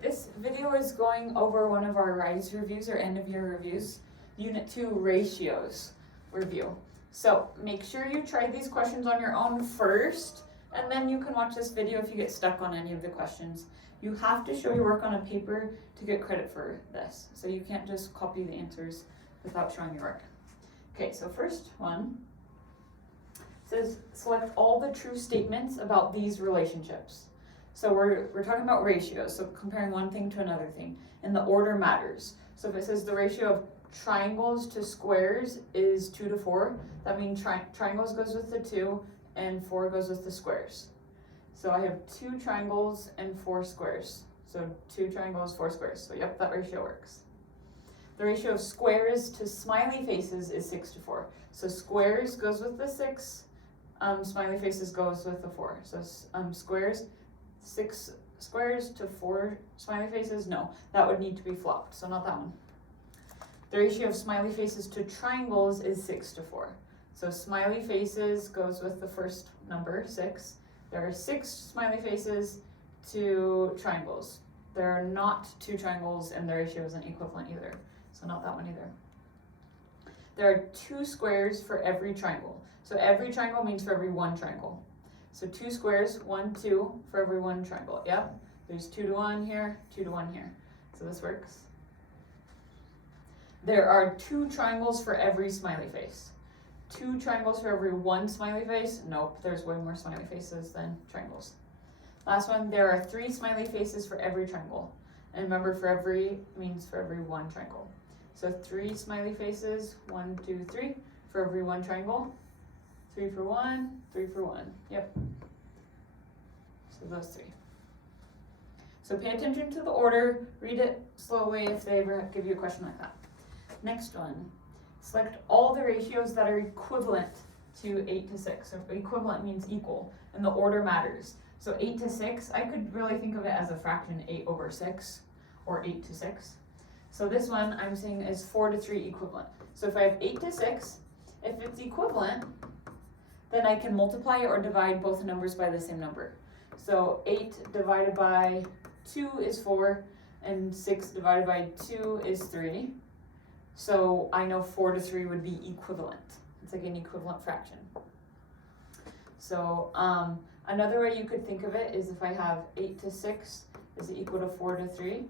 this video is going over one of our RISE reviews or end of year reviews, Unit 2 ratios review. So make sure you try these questions on your own first, and then you can watch this video if you get stuck on any of the questions. You have to show your work on a paper to get credit for this. So you can't just copy the answers without showing your work. Okay, so first one says select all the true statements about these relationships. So we're talking about ratios, so comparing one thing to another thing, and the order matters. So if it says the ratio of triangles to squares is 2 to 4, that means triangles goes with the 2 and 4 goes with the squares. So I have 2 triangles and 4 squares. So 2 triangles, 4 squares. So yep, that ratio works. The ratio of squares to smiley faces is 6 to 4. So squares goes with the 6, smiley faces goes with the 4. So squares, 6 squares to 4 smiley faces, no, that would need to be flopped, so not that one. The ratio of smiley faces to triangles is 6 to 4. So smiley faces goes with the first number, 6. There are 6 smiley faces to triangles. There are not 2 triangles and the ratio isn't equivalent either, so not that one either. There are 2 squares for every triangle. So every triangle means for every 1 triangle. So 2 squares, 1, 2 for every 1 triangle. Yep, there's 2 to 1 here, 2 to 1 here. So this works. There are 2 triangles for every smiley face. 2 triangles for every 1 smiley face? Nope, there's way more smiley faces than triangles. Last one, there are 3 smiley faces for every triangle. And remember, for every means for every 1 triangle. So 3 smiley faces, 1, 2, 3 for every 1 triangle. 3 for 1, 3 for 1. Yep. So those 3. So pay attention to the order, read it slowly if they ever give you a question like that. Next one, select all the ratios that are equivalent to 8 to 6. So equivalent means equal, and the order matters. So 8 to 6, I could really think of it as a fraction, 8 over 6, or 8 to 6. So this one I'm saying is 4 to 3 equivalent. So if I have 8 to 6, if it's equivalent, then I can multiply or divide both numbers by the same number. So 8 divided by 2 is 4, and 6 divided by 2 is 3. So I know 4 to 3 would be equivalent. It's like an equivalent fraction. So another way you could think of it is if I have 8 to 6 is equal to 4 to 3.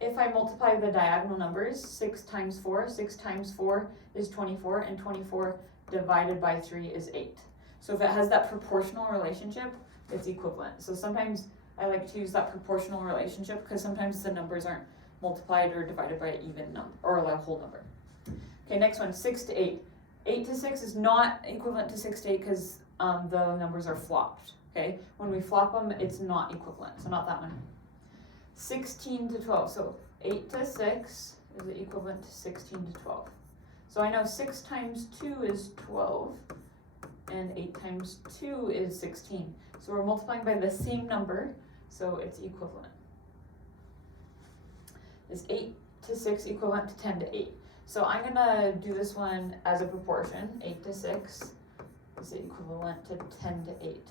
If I multiply the diagonal numbers, 6 times 4 is 24, and 24 divided by 3 is 8. So if it has that proportional relationship, it's equivalent. So sometimes I like to use that proportional relationship because sometimes the numbers aren't multiplied or divided by an even number or a whole number. Okay, next one, 6 to 8. 8 to 6 is not equivalent to 6 to 8 because the numbers are flopped. Okay, when we flop them, it's not equivalent, so not that one. 16 to 12. So 8 to 6 is equivalent to 16 to 12. So I know 6 times 2 is 12, and 8 times 2 is 16. So we're multiplying by the same number, so it's equivalent. Is 8 to 6 equivalent to 10 to 8? So I'm going to do this one as a proportion. 8 to 6 is equivalent to 10 to 8.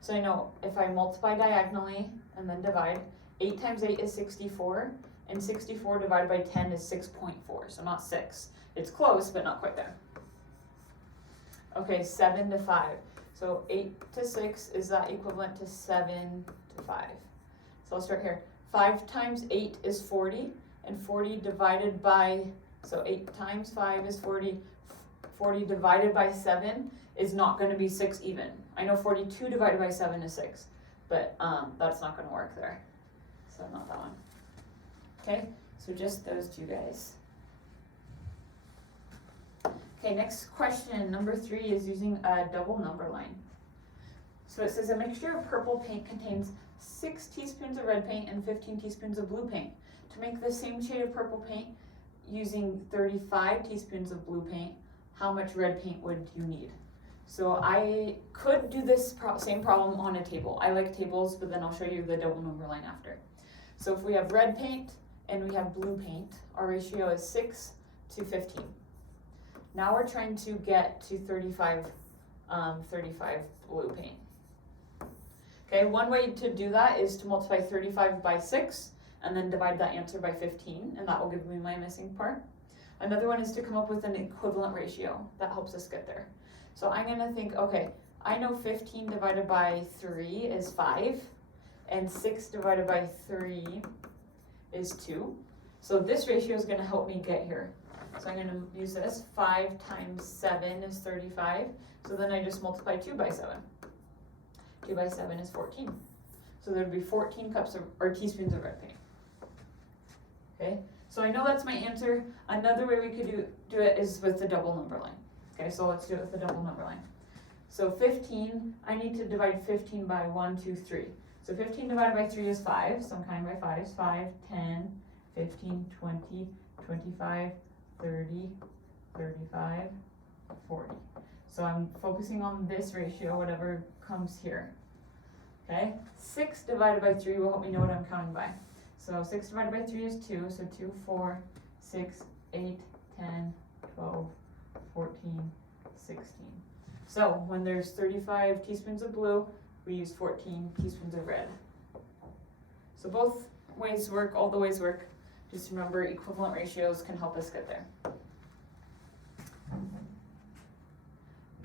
So I know if I multiply diagonally and then divide, 8 times 8 is 64, and 64 divided by 10 is 6.4, so not 6. It's close, but not quite there. Okay, 7 to 5. So 8 to 6, is that equivalent to 7 to 5? So I'll start here. 5 times 8 is 40, and 40 divided by, so 8 times 5 is 40. 40 divided by 7 is not going to be 6 even. I know 42 divided by 7 is 6, but that's not going to work there. So not that one. Okay, so just those 2 guys. Okay, next question, number 3, is using a double number line. So it says a mixture of purple paint contains 6 teaspoons of red paint and 15 teaspoons of blue paint. To make the same shade of purple paint using 35 teaspoons of blue paint, how much red paint would you need? So I could do this same problem on a table. I like tables, but then I'll show you the double number line after. So if we have red paint and we have blue paint, our ratio is 6 to 15. Now we're trying to get to 35 blue paint. Okay, one way to do that is to multiply 35 by 6 and then divide that answer by 15, and that will give me my missing part. Another one is to come up with an equivalent ratio. That helps us get there. So I'm gonna think, okay, I know 15 divided by 3 is 5, and 6 divided by 3 is 2. So this ratio is gonna help me get here. So I'm gonna use this. 5 times 7 is 35. So then I just multiply 2 by 7. 2 by 7 is 14. So there'd be 14 cups or teaspoons of red paint. Okay, so I know that's my answer. Another way we could do it is with the double number line. Okay, so let's do it with the double number line. So 15, I need to divide 15 by 1, 2, 3. So 15 divided by 3 is 5, so I'm counting by 5s. 5, 10, 15, 20, 25, 30, 35, 40. So I'm focusing on this ratio, whatever comes here. Okay, 6 divided by 3 will help me know what I'm counting by. So 6 divided by 3 is 2, so 2, 4, 6, 8, 10, 12, 14, 16. So when there's 35 teaspoons of blue, we use 14 teaspoons of red. So both ways work, all the ways work. Just remember, equivalent ratios can help us get there.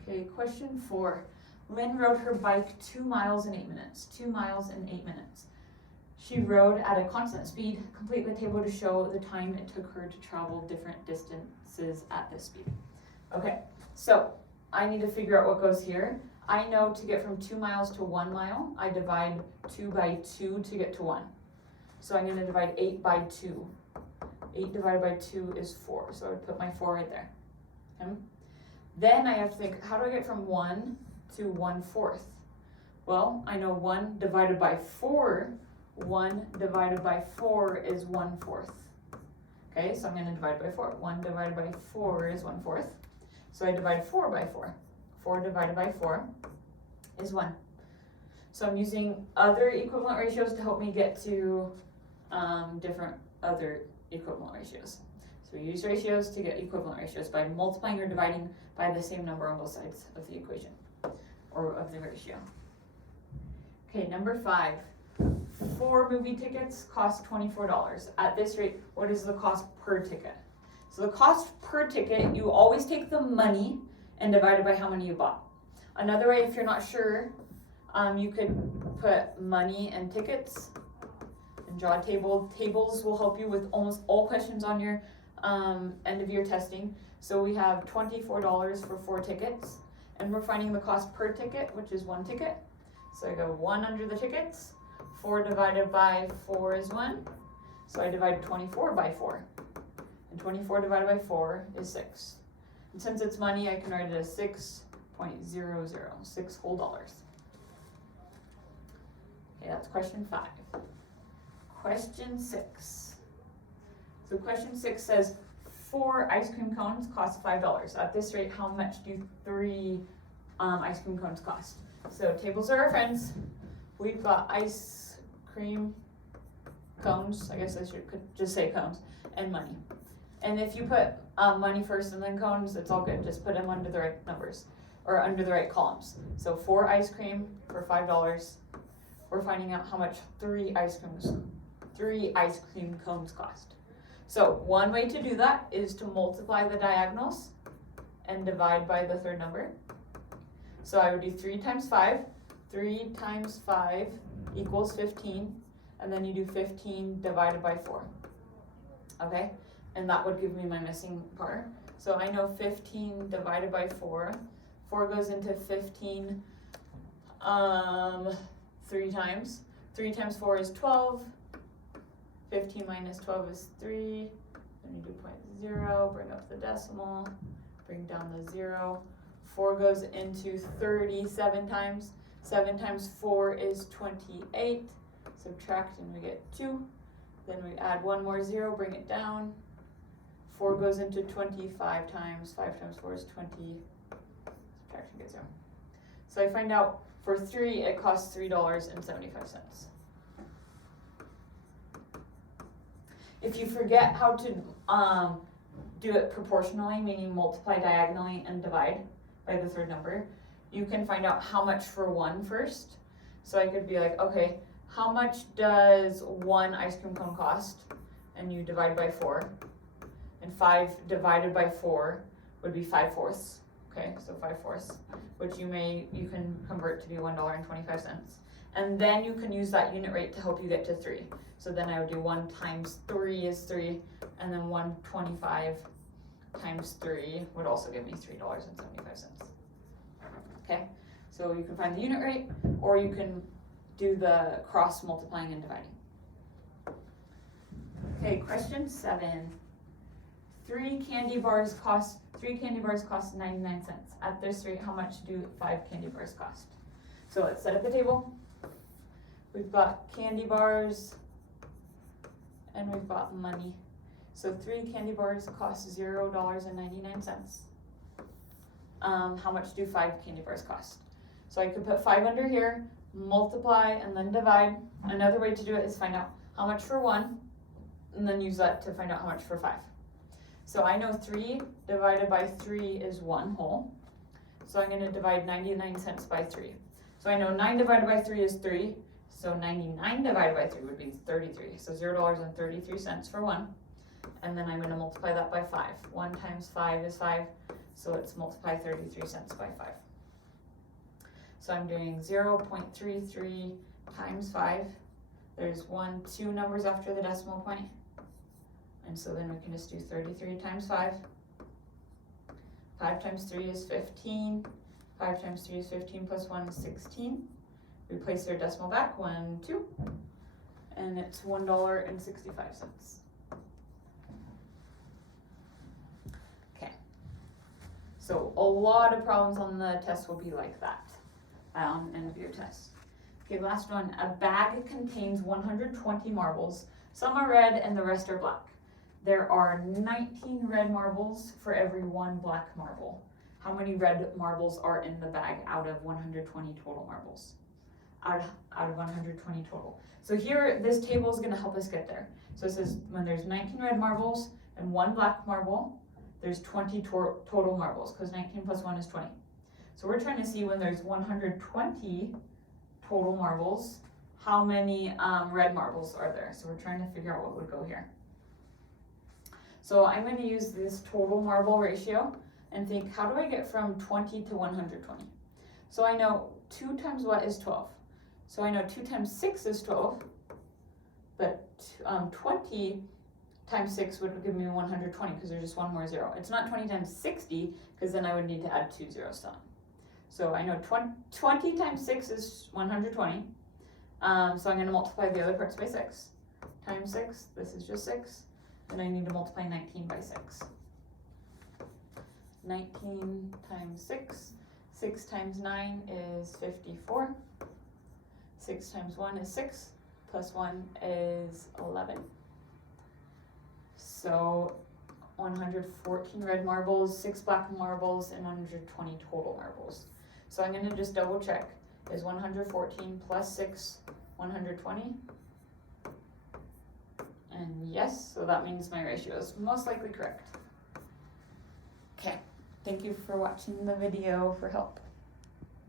Okay, question 4. Lynn rode her bike 2 miles in 8 minutes. 2 miles in 8 minutes. She rode at a constant speed. Complete the table to show the time it took her to travel different distances at this speed. Okay, so I need to figure out what goes here. I know to get from 2 miles to 1 mile, I divide 2 by 2 to get to 1. So I'm going to divide 8 by 2. 8 divided by 2 is 4, so I would put my 4 right there. Okay. Then I have to think, how do I get from 1 to 1/4? Well, I know 1 divided by 4. 1 divided by 4 is 1/4. Okay, so I'm going to divide by 4. 1 divided by 4 is 1/4. So I divide 4 by 4. 4 divided by 4 is 1. So I'm using other equivalent ratios to help me get to different other equivalent ratios. So we use ratios to get equivalent ratios by multiplying or dividing by the same number on both sides of the equation or of the ratio. Okay, number 5. 4 movie tickets cost $24. At this rate, what is the cost per ticket? So the cost per ticket, you always take the money and divide it by how many you bought. Another way, if you're not sure, you could put money and tickets and draw a table. Tables will help you with almost all questions on your end of year testing. So we have $24 for 4 tickets, and we're finding the cost per ticket, which is 1 ticket. So I go 1 under the tickets. 4 divided by 4 is 1. So I divide 24 by 4. And 24 divided by 4 is 6. And since it's money, I can write it as 6.00, 6 whole dollars. Okay, that's question 5. Question 6. So question 6 says 4 ice cream cones cost $5. At this rate, how much do 3 ice cream cones cost? So tables are our friends. We've got ice cream cones, I guess I could just say cones, and money. And if you put money first and then cones, it's all good. Just put them under the right numbers or under the right columns. So 4 ice cream for $5. We're finding out how much 3 ice cream cones cost. So one way to do that is to multiply the diagonals and divide by the third number. So I would do 3 times 5. 3 times 5 equals 15. And then you do 15 divided by 4. Okay? And that would give me my missing part. So I know 15 divided by 4. 4 goes into 15 3 times. 3 times 4 is 12. 15 minus 12 is 3. Then you do 0.0, bring up the decimal, bring down the 0. 4 goes into 37 times. 7 times 4 is 28. Subtract and we get 2. Then we add 1 more 0, bring it down. 4 goes into 25 times. 5 times 4 is 20. Subtract and get 0. So I find out for 3 it costs $3.75. If you forget how to do it proportionally, meaning multiply diagonally and divide by the third number, you can find out how much for 1 first. So I could be like, okay, how much does one ice cream cone cost? And you divide by 4. And 5 divided by 4 would be 5/4. Okay, so 5/4, which you can convert to be $1.25. And then you can use that unit rate to help you get to 3. So then I would do 1 times 3 is 3, and then 125 times 3 would also give me $3.75. Okay, so you can find the unit rate, or you can do the cross multiplying and dividing. Okay, question 7. 3 candy bars cost 99 cents. At this rate, how much do 5 candy bars cost? So let's set up the table. We've got candy bars and we've got money. So 3 candy bars cost $0.99. How much do 5 candy bars cost? So I could put 5 under here, multiply, and then divide. Another way to do it is find out how much for 1, and then use that to find out how much for 5. So I know 3 divided by 3 is 1 whole. So I'm going to divide 99 cents by 3. So I know 9 divided by 3 is 3. So 99 divided by 3 would be 33. So $0.33 for 1. And then I'm going to multiply that by 5. 1 times 5 is 5. So let's multiply 33 cents by 5. So I'm doing 0.33 times 5. There's 2 numbers after the decimal point. And so then we can just do 33 times 5. 5 times 3 is 15. 5 times 3 is 15 plus 1 is 16. We place our decimal back, 1, 2. And it's $1.65. Okay. So a lot of problems on the test will be like that. End of your test. Okay, last one. A bag contains 120 marbles. Some are red and the rest are black. There are 19 red marbles for every 1 black marble. How many red marbles are in the bag out of 120 total marbles? Out of 120 total. So here, this table is going to help us get there. So it says when there's 19 red marbles and 1 black marble, there's 20 total marbles, because 19 plus 1 is 20. So we're trying to see when there's 120 total marbles, how many red marbles are there? So we're trying to figure out what would go here. So I'm going to use this total marble ratio and think, how do I get from 20 to 120? So I know 2 times what is 12? So I know 2 times 6 is 12, but 20 times 6 would give me 120 because there's just 1 more 0. It's not 20 times 60 because then I would need to add 2 zeros to them. So I know 20 times 6 is 120. So I'm going to multiply the other parts by 6 times 6. This is just 6. And I need to multiply 19 by 6. 19 times 6. 6 times 9 is 54. 6 times 1 is 6. Plus 1 is 11. So 114 red marbles, 6 black marbles, and 120 total marbles. So I'm going to just double check. Is 114 plus 6 120? And yes, so that means my ratio is most likely correct. Okay, thank you for watching the video for help.